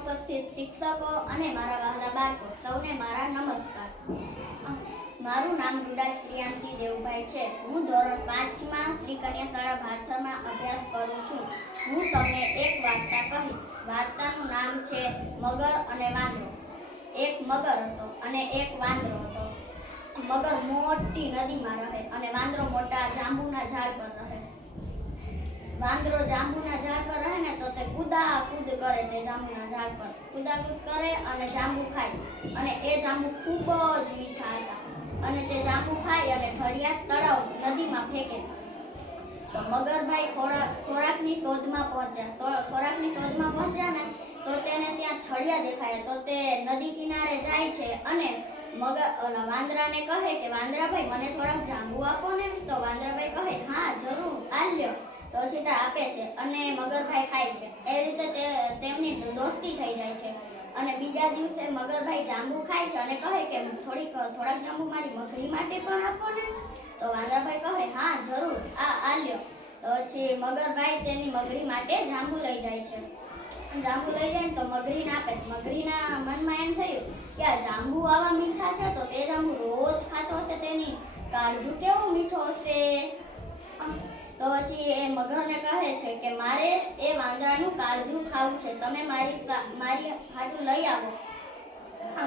ઉપસ્થિત શિક્ષકો અને મારા વહાલા બાળકો સૌને મારા નમસ્કાર. મારું નામ રૂડાજ પ્રિયાંશી દેવભાઈ છે. હું ધોરણ 5માં શ્રી કન્યા શાળા ભાથરમાં અભ્યાસ કરું છું. હું તમને એક વાર્તા કહીશ. વાર્તાનું નામ છે મગર અને વાંદરો. એક મગર હતો અને એક વાંદરો હતો. મગર મોટી નદીમાં રહે અને વાંદરો મોટા જાંબુના ઝાડ પર રહે. વાંદરો જાંબુના ઝાડ પર રહે ને તો તે કૂદાકૂદ કરે. તે જાંબુના ઝાડ પર કૂદાકૂદ કરે અને જાંબુ ખાય. અને એ જાંબુ ખૂબ જ મીઠા હતા. અને તે જાંબુ ખાય અને ઠળિયા તળાવ નદીમાં ફેંકે. તો મગરભાઈ ખોરાકની શોધમાં પહોંચ્યા ને તો તેને ત્યાં ઠળિયા દેખાયા. તો તે નદી કિનારે જાય છે અને વાંદરાને કહે કે વાંદરાભાઈ મને થોડાક જાંબુ આપો ને. તો વાંદરાભાઈ કહે હા જરૂર આ લ્યો. તો પછી તે આપે છે અને મગરભાઈ ખાય છે. એ રીતે તેમની દોસ્તી થઈ જાય છે. અને બીજા દિવસે મગરભાઈ જાંબુ ખાય છે અને કહે કે થોડાક જાંબુ મારી મગરી માટે પણ આપો ને. તો વાંદરાભાઈ કહે હા જરૂર આ લ્યો. તો પછી મગરભાઈ તેની મગરી માટે જાંબુ લઈ જાય છે. જાંબુ લઈ જાય ને તો મગરીને આપે. મગરીના મનમાં એમ થયું કે આ જાંબુ આવા મીઠા છે તો તે જાંબુ રોજ ખાતો હશે, તેની કાળજુ કેવો મીઠો હશે. તો પછી એ મગરને કહે છે કે મારે એ વાંદરાનું કાળજુ ખાવું છે, તમે મારી હાટું લઈ આવો.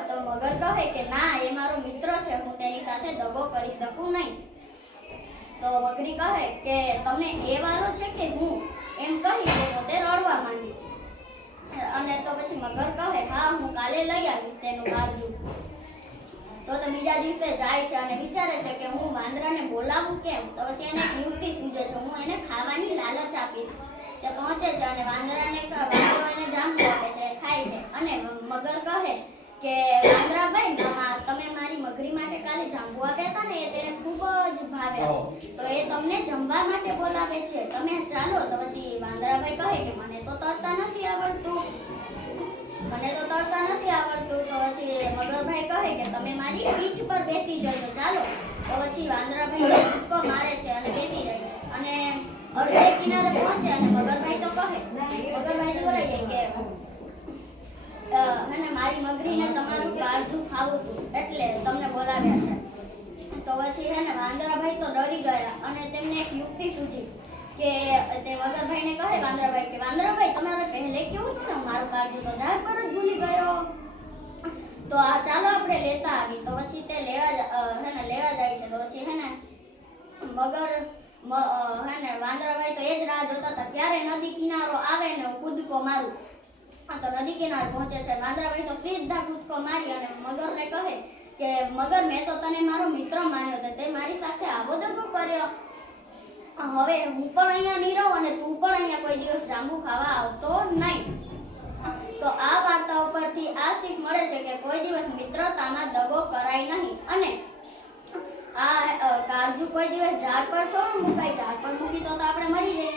તો મગર કહે કે ના એ મારો મિત્ર છે, હું તેની સાથે દગો કરી શકું નહીં. તો મગરી કહે કે તમને એ વારો છે કે હું, એમ કહી તે પોતે રડવા માંડી. અને તો પછી મગર કહે હા હું કાલે લઈ આવીશ તેનું કાળજુ. તો બીજા દિવસે જાય છે અને વિચારે છે કે હું વાંદરાને બોલાવું કેમ. તો પછી એને યુક્તિ સૂઝે છે, હું એને ખાવાની લાલચ આપીશ. તે પહોંચે છે અને વાંદરો એને જાંબુ આપે છે, ખાય છે. અને મગર કહે કે વાંદરાભાઈ તમે મારી મગરી માટે કાલે જાંબુ આપ્યા હતા ને એ તેને ખૂબ જ ભાવ્યા, તો એ તમને જમવા માટે બોલાવે છે, તમે ચાલો. તો પછી વાંદરાભાઈ કહે કે મને તો તરતા નથી આવડતું. તો પછી મગરભાઈ કહે કે તમે મારી પીઠ પર બેસી જજો, ચાલો. તો પછી વાંદરાભાઈ કૂદકો મારે છે અને બેસી જાય છે. અને અડધે કિનારે પહોંચે અને મગરભાઈ તો બોલાઈ જાય કે મારી મગરીને તમારું કાળજુ ખાવું હતું એટલે તમને બોલાવ્યા છે. તો પછી વાંદરાભાઈ તો ડરી ગયા અને તેમને એક યુક્તિ સૂઝી કે તે મગરભાઈને કહે વાંદરાભાઈ તમારે પહેલે કેવું હતું ને મારું કાળજુ તો ઝાડ પર જ ભૂલી ગયો, તો આ ચાલો આપણે લેતા આવી. તો પછી તે લેવા જાય છે. તો પછી વાંદરાભાઈ તો એ જ રાહ જોતા હતા ક્યારે નદી કિનારો આવે ને કૂદકો મારું. તો નદી કિનારે પહોંચે છે. વાંદરાભાઈ તો સીધા કૂદકો મારી અને મગરને કહે કે મગર મેં તો તને મારો મિત્ર માન્યો હતો, તે મારી સાથે આવો દગો કર્યો. હવે હું પણ અહીંયા નહીં રહું અને તું પણ અહીંયા કોઈ દિવસ જાંબુ ખાવા આવતો નહીં. તો આ વાર્તા ઉપરથી આ શીખ મળે છે કે કોઈ દિવસ મિત્રતામાં દગો કરાય નહીં. અને આ કાળજુ કોઈ દિવસ ઝાડ પર થોડું મુકાય, ઝાડ પર મૂકી તો આપણે મરી જઈએ.